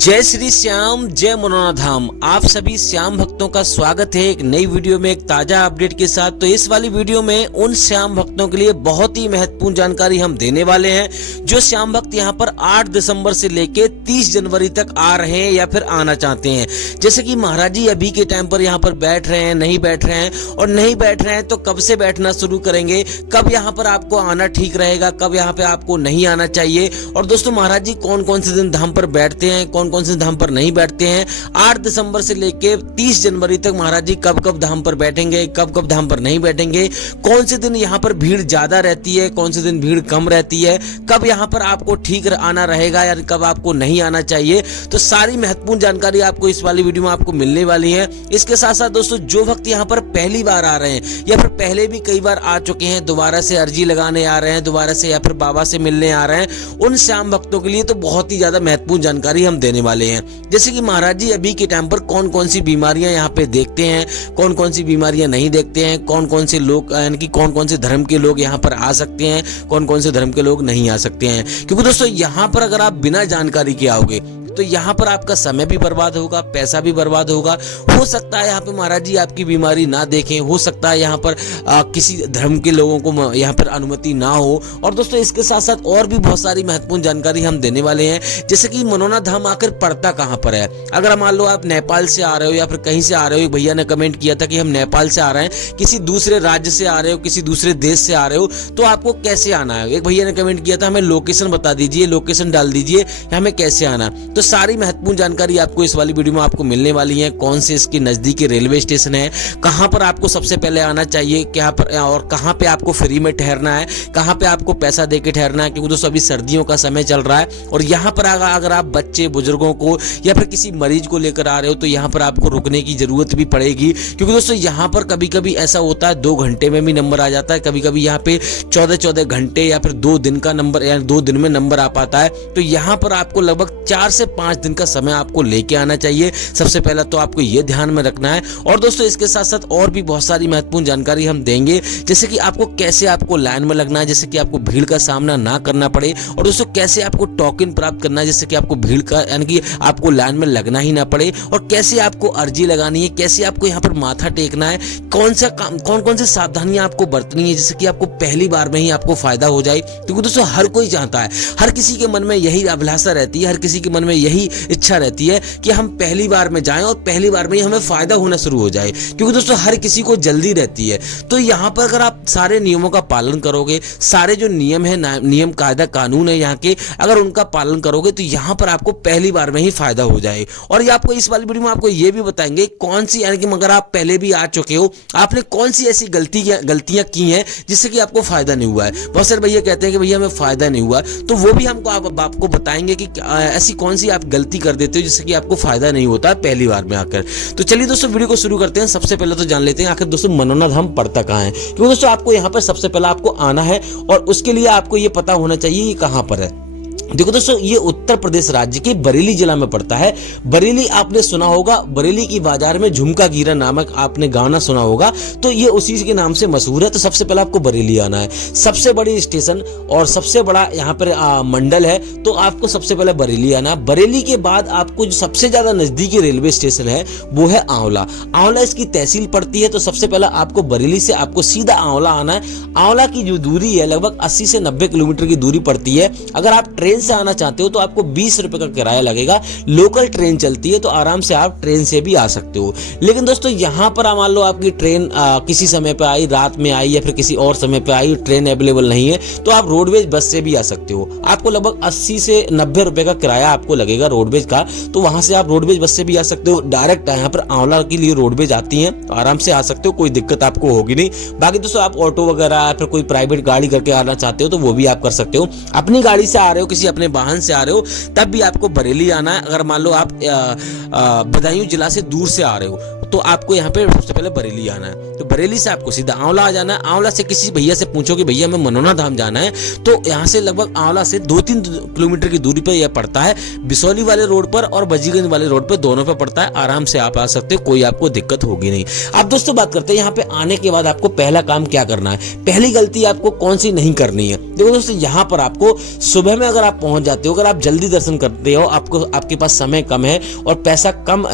जय श्री श्याम, जय मनोना धाम। आप सभी श्याम भक्तों का स्वागत है एक नई वीडियो में, एक ताजा अपडेट के साथ। तो इस वाली वीडियो में उन श्याम भक्तों के लिए बहुत ही महत्वपूर्ण जानकारी हम देने वाले हैं जो श्याम भक्त यहां पर 8 दिसंबर से लेके 30 जनवरी तक आ रहे हैं या फिर आना चाहते हैं। जैसे कि महाराज जी अभी के टाइम पर यहाँ पर बैठ रहे हैं, नहीं बैठ रहे हैं, और नहीं बैठ रहे हैं तो कब से बैठना शुरू करेंगे, कब यहाँ पर आपको आना ठीक रहेगा, कब यहाँ पे आपको नहीं आना चाहिए। और दोस्तों महाराज जी कौन कौन से दिन धाम पर बैठते हैं, कौन कौन से धाम पर नहीं बैठते हैं, 8 दिसंबर से लेके 30 जनवरी तक महाराज जी कब कब धाम पर बैठेंगे, कब कब धाम पर नहीं बैठेंगे, कौन से दिन यहाँ पर भीड़ ज्यादा रहती है, कौन से दिन भीड़ कम रहती है, कब यहाँ पर आपको ठीक आना रहेगा या कब आपको नहीं आना चाहिए। तो सारी महत्वपूर्ण जानकारी आपको इस वाली वीडियो में आपको मिलने वाली है। इसके साथ साथ दोस्तों जो भक्त यहाँ पर पहली बार आ रहे हैं या फिर पहले भी कई बार आ चुके हैं, दोबारा से अर्जी लगाने आ रहे हैं, दोबारा से या फिर बाबा से मिलने आ रहे हैं, उन श्याम भक्तों के लिए तो बहुत ही ज्यादा महत्वपूर्ण जानकारी हम देने वाले हैं। जैसे कि महाराज जी अभी के टाइम पर कौन कौन सी बीमारियां यहाँ पे देखते हैं, कौन कौन सी बीमारियां नहीं देखते हैं, कौन कौन से लोग यानी कि कौन कौन से धर्म के लोग यहाँ पर आ सकते हैं, कौन कौन से धर्म के लोग नहीं आ सकते हैं। क्योंकि दोस्तों यहाँ पर अगर आप बिना जानकारी के आओगे तो यहाँ पर आपका समय भी बर्बाद होगा, पैसा भी बर्बाद होगा। हो सकता है यहाँ पे महाराज जी आपकी बीमारी ना देखें, हो सकता है यहाँ पर किसी धर्म के लोगों को यहाँ पर अनुमति ना हो। और दोस्तों इसके साथ साथ और भी बहुत सारी महत्वपूर्ण जानकारी हम देने वाले हैं। जैसे कि मनोना धाम आकर पड़ता कहाँ पर है। अगर मान लो आप नेपाल से आ रहे हो या फिर कहीं से आ रहे हो, भैया ने कमेंट किया था कि हम नेपाल से आ रहे हैं, किसी दूसरे राज्य से आ रहे हो, किसी दूसरे देश से आ रहे हो, तो आपको कैसे आना है। एक भैया ने कमेंट किया था हमें लोकेशन बता दीजिए, लोकेशन डाल दीजिए, हमें कैसे आना। तो सारी महत्वपूर्ण जानकारी आपको इस वाली वीडियो में आपको मिलने वाली है। कौन से इसके नजदीकी रेलवे स्टेशन है, कहां पर आपको सबसे पहले आना चाहिए, क्या पर और कहां पे आपको फ्री में ठहरना है, कहां पे आपको पैसा देके ठहरना है। क्योंकि दोस्तों अभी सर्दियों का समय चल रहा है और यहाँ पर अगर आप बच्चे बुजुर्गों को या फिर किसी मरीज को लेकर आ रहे हो तो यहाँ पर आपको रुकने की जरूरत भी पड़ेगी। क्योंकि दोस्तों यहाँ पर कभी कभी ऐसा होता है 2 घंटे में भी नंबर आ जाता है, कभी कभी यहाँ पे 14 घंटे या फिर 2 दिन का नंबर या 2 दिन में नंबर आ पाता है। तो यहाँ पर आपको लगभग 4 से 5 दिन का समय आपको लेके आना चाहिए। सबसे पहला तो आपको ये ध्यान में रखना है। और दोस्तों इसके साथ साथ और भी बहुत सारी महत्वपूर्ण जानकारी हम देंगे, जैसे कि आपको कैसे आपको लाइन में लगना है, जैसे कि आपको भीड़ का सामना ना करना पड़े। और दोस्तों कैसे आपको टोकन प्राप्त करना है, जैसे कि आपको भीड़ का यानी कि आपको लाइन में लगना ही ना पड़े। और कैसे आपको अर्जी लगानी है, कैसे आपको यहाँ पर माथा टेकना है, कौन कौन से सावधानियां आपको बरतनी है, जैसे कि आपको पहली बार में ही आपको फायदा हो जाए। क्योंकि दोस्तों हर कोई चाहता है, हर किसी के मन में यही अभिलाषा रहती है, हर किसी के मन में यही इच्छा रहती है कि हम पहली बार में जाएं और पहली बार में ही हमें फायदा होना शुरू हो जाए। क्योंकि दोस्तों हर किसी को जल्दी रहती है। तो यहाँ पर अगर आप सारे नियमों का पालन करोगे, सारे जो नियम है, नियम कायदा कानून है यहाँ के, अगर उनका पालन करोगे तो यहाँ पर आपको पहली बार में ही फायदा हो जाए। और ये आपको इस वाली वीडियो में आपको ये भी बताएंगे कौन सी यानी कि अगर आप पहले भी आ चुके हो, आपने कौन सी ऐसी गलतियां की हैं जिससे कि आपको फायदा नहीं हुआ है। बहुत सारे भैया कहते हैं कि भैया हमें फायदा नहीं हुआ, तो वो भी हमको आपको बताएंगे कि ऐसी कौन सी आप गलती कर देते हो जिससे कि आपको फायदा नहीं होता पहली बार में आकर। तो चलिए दोस्तों वीडियो को शुरू करते हैं। सबसे पहले तो जान लेते हैं आखिर दोस्तों मनोना धाम पड़ता कहाँ है। क्योंकि दोस्तों आपको यहाँ पर सबसे पहले आपको आना है और उसके लिए आपको ये पता होना चाहिए ये कहाँ पर है। देखो दोस्तों ये उत्तर प्रदेश राज्य के बरेली जिला में पड़ता है। बरेली आपने सुना होगा, बरेली की बाजार में झुमका गिरा नामक आपने गाना सुना होगा, तो ये उसी के नाम से मशहूर है। तो सबसे पहले आपको बरेली आना है। सबसे बड़ी स्टेशन और सबसे बड़ा यहाँ पर मंडल है, तो आपको सबसे पहले बरेली आना है। बरेली के बाद आपको जो सबसे ज्यादा नजदीकी रेलवे स्टेशन है वो है आंवला। आंवला इसकी तहसील पड़ती है। तो सबसे पहले आपको बरेली से आपको सीधा आंवला आना है। आंवला की जो दूरी है लगभग 80 से 90 किलोमीटर की दूरी पड़ती है। अगर आप ट्रेन से आना चाहते हो तो आपको 20 रुपए का किराया लगेगा। लोकल ट्रेन चलती है तो आराम से आप ट्रेन से भी आ सकते हो। लेकिन दोस्तों यहाँ पर मान लो आपकी ट्रेन किसी समय पे आई, रात में आई या फिर किसी और समय पे आई, ट्रेन अवेलेबल नहीं है, तो आप रोडवेज बस से भी आ सकते हो। आपको लगभग 80 से 90 रुपए का किराया आपको लगेगा रोडवेज का। तो वहां से आप रोडवेज बस से भी आ सकते हो। डायरेक्ट यहाँ पर आंवला के लिए रोडवेज आती है, तो आराम से आ सकते हो, कोई दिक्कत आपको होगी नहीं। बाकी दोस्तों आप ऑटो वगैरह या फिर कोई प्राइवेट गाड़ी करके आना चाहते हो तो वो भी आप कर सकते हो। अपनी गाड़ी से आ रहे हो, किसी अपने वाहन से आ रहे हो, तब भी आपको बरेली आना है। अगर मान लो आप बदायूं जिला से दूर से आ रहे हो तो आपको यहाँ पे सबसे पहले बरेली आना है। तो बरेली से आपको सीधा आंवला आ जाना है। आंवला से किसी भैया से पूछो कि भैया हमें मनोना धाम जाना है, तो यहाँ से लगभग आंवला से 2-3 किलोमीटर की दूरी पर यह पड़ता है। बिसौली वाले रोड पर और बजीगंज वाले रोड पर, दोनों पे पड़ता है। आराम से आप आ सकते हो, कोई आपको दिक्कत होगी नहीं। अब दोस्तों बात करते हैं यहाँ पे आने के बाद आपको पहला काम क्या करना है, पहली गलती आपको कौन सी नहीं करनी है। देखो दोस्तों, यहाँ पर आपको सुबह में अगर आप पहुंच जाते हो, अगर आप जल्दी दर्शन करते हो, आपके पास समय कम है और पैसा कम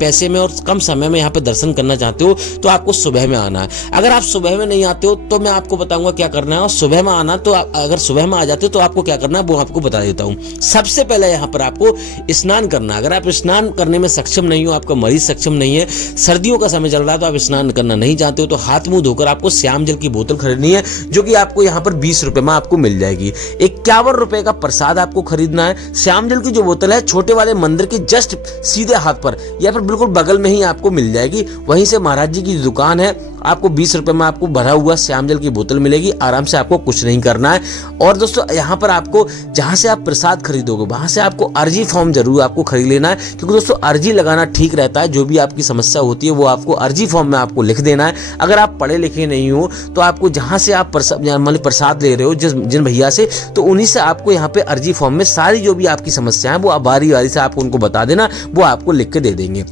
पैसे में और कम समय में यहाँ पे दर्शन करना चाहते हो, तो आपको सुबह में आना है। अगर आप सुबह में नहीं आते हो तो मैं आपको बताऊंगा क्या करना है। और सुबह में आना, तो अगर सुबह में आ जाते हो तो आपको क्या करना है वो आपको बता देता हूँ। सबसे पहले यहाँ पर आपको स्नान करना है। अगर आप स्नान करने में सक्षम नहीं हो, आपका मरीज सक्षम नहीं है, सर्दियों का समय चल रहा है तो आप स्नान करना नहीं चाहते हो, तो हाथ मुंह धोकर आपको श्याम जल की बोतल खरीदनी है, जो कि आपको यहाँ पर 20 रुपए में आपको मिल जाएगी। 51 रुपए का प्रसाद आपको खरीदना है। श्याम जल की जो बोतल है छोटे वाले मंदिर के जस्ट सीधे हाथ पर या फिर बिल्कुल बगल में ही आपको मिल जाएगी। वहीं से महाराज जी की दुकान है, आपको 20 रुपए में आपको भरा हुआ श्याम जल की बोतल मिलेगी। आराम से आपको कुछ नहीं करना है। और दोस्तों यहाँ पर आपको जहां से आप प्रसाद खरीदोगे वहां से आपको अर्जी फॉर्म जरूर आपको खरीद लेना है, क्योंकि दोस्तों अर्जी लगाना ठीक रहता है। जो भी आपकी समस्या होती है वो आपको अर्जी फॉर्म में आपको लिख देना है। अगर आप पढ़े लिखे नहीं हो तो आपको जहां से आप प्रसाद ले रहे हो जिन भैया से, तो उन्हीं से आपको यहाँ पे अर्जी फॉर्म में सारी जो भी आपकी समस्या है वो बारी बारी से आपको उनको बता देना, वो आपको लिख के दे देंगे।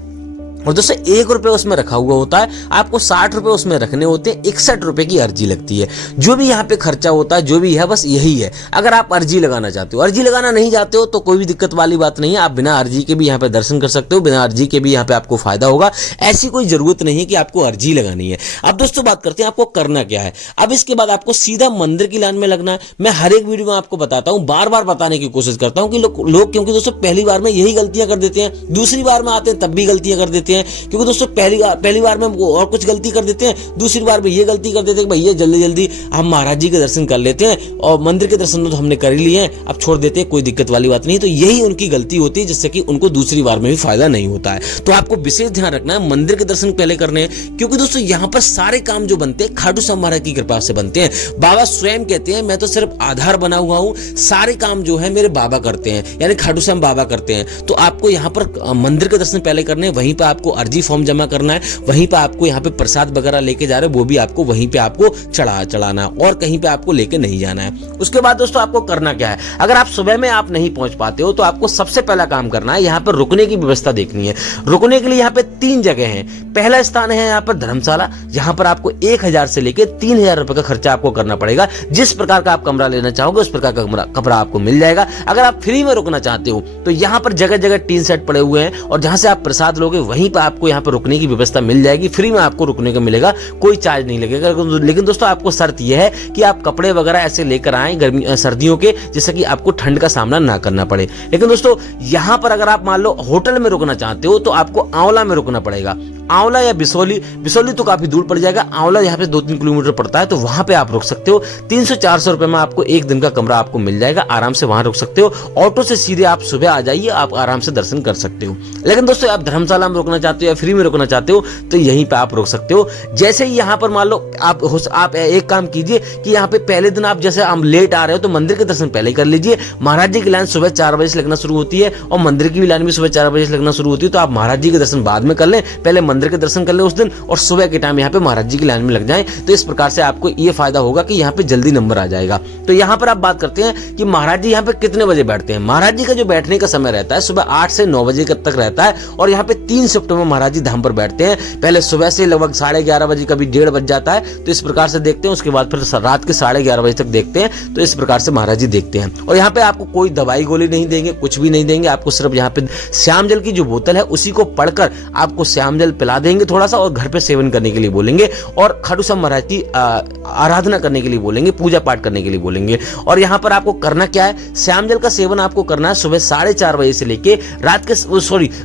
और दोस्तों 1 रुपये उसमें रखा हुआ होता है, आपको 60 रुपये उसमें रखने होते हैं। 61 रुपये की अर्जी लगती है। जो भी यहाँ पे खर्चा होता है, जो भी है, बस यही है। अगर आप अर्जी लगाना चाहते हो, अर्जी लगाना नहीं चाहते हो तो कोई भी दिक्कत वाली बात नहीं है। आप बिना अर्जी के भी यहाँ पे दर्शन कर सकते हो, बिना अर्जी के भी यहाँ पे आपको फायदा होगा। ऐसी कोई जरूरत नहीं है कि आपको अर्जी लगानी है। अब दोस्तों बात करते हैं आपको करना क्या है। अब इसके बाद आपको सीधा मंदिर की लाइन में लगना है। मैं हर एक वीडियो में आपको बताता हूँ, बार बार बताने की कोशिश करता हूँ कि लोग क्योंकि दोस्तों पहली बार में यही गलतियां कर देते हैं, दूसरी बार में आते हैं तब भी गलतियां कर देते हैं, क्योंकि दोस्तों पहली बार में वो और कुछ गलती कर देते हैं, दूसरी बार में ये गलती कर देते हैं कि भैया जल्दी जल्दी हम महाराज जी के दर्शन कर लेते हैं और मंदिर के दर्शन तो हमने कर ही लिए हैं, अब छोड़ देते हैं, कोई दिक्कत वाली बात नहीं। तो यही उनकी गलती होती है, जिससे कि उनको दूसरी बार में भी फायदा नहीं होता है। तो आपको विशेष ध्यान रखना है, मंदिर के दर्शन पहले करने हैं, क्योंकि दोस्तों यहाँ पर सारे काम जो बनते हैं खाटू श्याम महाराज की कृपा से बनते हैं। बाबा स्वयं कहते हैं मैं तो सिर्फ आधार बना हुआ हूँ, सारे काम जो है मेरे बाबा करते हैं, यानी खाटू श्याम बाबा करते हैं। तो आपको यहाँ पर मंदिर के दर्शन पहले करने हैं, वहीं पर आपको अर्जी फॉर्म जमा करना है, वहीं पे आपको यहाँ पे प्रसाद वगैरह लेके जा रहे हैं वो भी आपको वहीं पे आपको चढ़ाना और कहीं पे आपको लेके नहीं जाना है। उसके बाद दोस्तों आपको करना क्या है, अगर आप सुबह में आप नहीं पहुंच पाते हो तो आपको सबसे पहला काम करना है, यहाँ पर रुकने की व्यवस्था देखनी है। रुकने के लिए यहाँ पे 3 जगह हैं। पहला स्थान है यहाँ पर धर्मशाला, जहां पर आपको 1000 से लेके 3000 रुपए का खर्चा आपको करना पड़ेगा। जिस प्रकार का आप कमरा लेना चाहोगे उस प्रकार का कमरा आपको मिल जाएगा। अगर आप फ्री में रुकना चाहते हो तो यहाँ पर जगह जगह टीन सेट पड़े हुए हैं और जहां से आप प्रसाद लोगे वहीं पर आपको यहाँ पर रुकने की व्यवस्था मिल जाएगी। फ्री में आपको रुकने को मिलेगा, कोई चार्ज नहीं लगेगा। लेकिन दोस्तों आपको शर्त यह है कि आप कपड़े वगैरह ऐसे लेकर आए गर्मी सर्दियों के, जिससे कि आपको ठंड का सामना ना करना पड़े। लेकिन दोस्तों यहाँ पर अगर आप मान लो होटल में रुकना चाहते हो तो आपको आंवला में रुकना पड़ेगा। आंवला या बिसौली तो काफी दूर पड़ जाएगा, आंवला यहाँ पे 2-3 किलोमीटर पड़ता है, तो वहां पे आप रुक सकते हो। 300-400 रुपए में आपको 1 दिन का कमरा आपको मिल जाएगा, आराम से वहां रुक सकते हो। ऑटो से सीधे आप सुबह आ जाइए, आप आराम से दर्शन कर सकते हो। लेकिन दोस्तों आप धर्मशाला में रुकना चाहते हो या फ्री में रुकना चाहते हो तो यहीं पे आप रुक सकते हो। जैसे ही यहाँ पर मान लो आप एक काम कीजिए कि यहाँ पे पहले दिन आप जैसे हम लेट आ रहे हो तो मंदिर के दर्शन पहले कर लीजिए। महाराज जी की लाइन सुबह 4 बजे से लगना शुरू होती है और मंदिर की भी लाइन भी सुबह 4 बजे से लगना शुरू होती है, तो आप महाराज जी के दर्शन बाद में कर लें, पहले मंदिर के दर्शन कर लें उस दिन और सुबह के टाइम यहाँ पे महाराज जी की लाइन में लग जाएं। तो इस प्रकार से आपको ये फायदा होगा कि यहाँ पे जल्दी नंबर आ जाएगा। तो यहाँ पर आप बात करते हैं कि महाराज जी यहाँ पे कितने बजे बैठते हैं। महाराज जी का जो बैठने का समय रहता है सुबह 8 से 9 बजे तक रहता है और यहाँ पे 3 शिफ्ट में महाराज जी धाम पर बैठते हैं। पहले सुबह से लगभग 11:30 बजे, कभी 1:30 बज जाता है, तो इस प्रकार से देखते हैं। उसके बाद फिर रात के 11:30 बजे तक देखते हैं। तो इस प्रकार से महाराज जी देखते हैं और यहाँ पे आपको कोई दवाई गोली नहीं देंगे, कुछ भी नहीं देंगे। आपको सिर्फ यहाँ पे श्याम जल की जो बोतल है उसी को पढ़कर आपको श्याम जल पिला देंगे थोड़ा सा और घर पे सेवन करने के लिए बोलेंगे और खाटू श्याम महाराज की आराधना करने के लिए बोलेंगे, पूजा पाठ करने के लिए बोलेंगे। और यहाँ पर आपको करना क्या है, श्याम जल का सेवन आपको करना है सुबह 4:30 बजे से लेके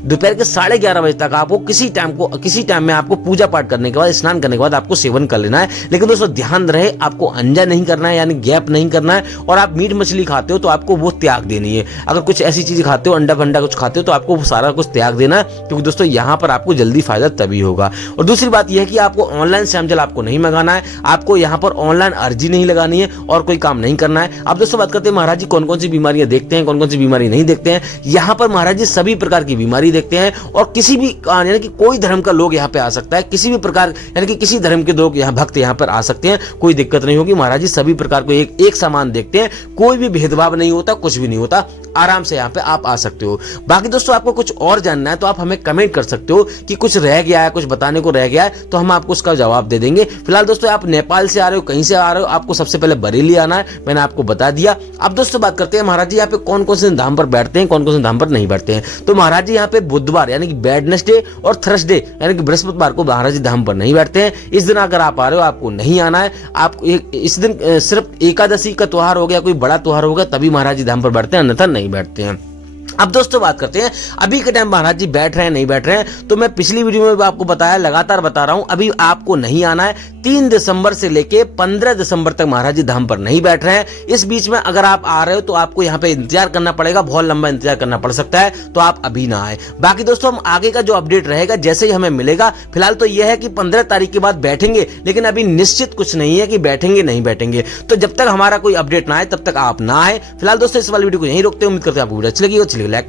दोपहर के 11:30 बजे तक। आपको किसी टाइम में आपको पूजा पाठ करने के बाद, स्नान करने के बाद आपको सेवन कर लेना है। लेकिन दोस्तों ध्यान रहे, आपको अंजा नहीं करना है, यानी गैप नहीं करना है। और आप मीट मछली खाते हो तो आपको वो त्याग देनी है। अगर कुछ ऐसी चीज खाते हो, अंडा फंडा कुछ खाते हो तो आपको वो सारा कुछ त्याग देना है, क्योंकि दोस्तों यहाँ पर आपको जल्दी फायदा गलत तभी होगा। और दूसरी बात यह है कि आपको ऑनलाइन श्याम जल आपको नहीं मंगाना है, आपको यहाँ पर ऑनलाइन अर्जी नहीं लगानी है और कोई काम नहीं करना है। अब दोस्तों बात करते हैं महाराज जी कौन कौन सी बीमारियां देखते हैं, कौन कौन सी बीमारी नहीं देखते हैं। यहाँ पर महाराज जी सभी प्रकार की बीमारी देखते हैं और किसी भी यानी कि कोई धर्म का लोग यहाँ पे आ सकता है, किसी भी प्रकार यानी कि किसी धर्म के लोग यहाँ भक्त यहाँ पर आ सकते हैं, कोई दिक्कत नहीं होगी। महाराज जी सभी प्रकार को एक समान देखते हैं, कोई भी भेदभाव नहीं होता, कुछ भी नहीं होता, आराम से यहाँ पे आप आ सकते हो। बाकी दोस्तों आपको कुछ और जानना है तो आप हमें कमेंट कर सकते हो कि कुछ रह गया है, कुछ बताने को रह गया है, तो हम आपको उसका जवाब दे देंगे। फिलहाल दोस्तों आप नेपाल से आ रहे हो, कहीं से आ रहे हो, आपको सबसे पहले बरेली आना है, मैंने आपको बता दिया। अब दोस्तों बात करते हैं महाराज जी यहाँ पे कौन कौन से धाम पर बैठते हैं, कौन कौन से धाम पर नहीं बैठते हैं। तो महाराज जी यहाँ पे बुधवार यानी कि वेडनेसडे और थर्सडे यानी कि बृहस्पतिवार को महाराज जी धाम पर नहीं बैठते हैं। इस दिन अगर आप आ रहे हो आपको नहीं आना है। आप इस दिन सिर्फ एकादशी का त्योहार हो गया, कोई बड़ा त्योहार हो गया तभी महाराज जी धाम पर बैठते हैं, अन्यथा नहीं बैठते हैं। अब दोस्तों बात करते हैं अभी के टाइम महाराज जी बैठ रहे हैं नहीं बैठ रहे हैं। तो मैं पिछली वीडियो में भी आपको बताया, लगातार बता रहा हूं, अभी आपको नहीं आना है। 3 दिसंबर से लेके 15 दिसंबर तक महाराज जी धाम पर नहीं बैठ रहे हैं। इस बीच में अगर आप आ रहे हो तो आपको यहाँ पे इंतजार करना पड़ेगा, बहुत लंबा इंतजार करना पड़ सकता है, तो आप अभी ना आए। बाकी दोस्तों हम आगे का जो अपडेट रहेगा जैसे ही हमें मिलेगा, फिलहाल तो यह है कि 15 तारीख के बाद बैठेंगे, लेकिन अभी निश्चित कुछ नहीं है कि बैठेंगे नहीं बैठेंगे। तो जब तक हमारा कोई अपडेट ना आए तब तक आप ना आए। फिलहाल दोस्तों इस वाली वीडियो को यहीं रोकते हैं। उम्मीद करते हैं आपको वीडियो अच्छी लगी हो, चलिए लाइक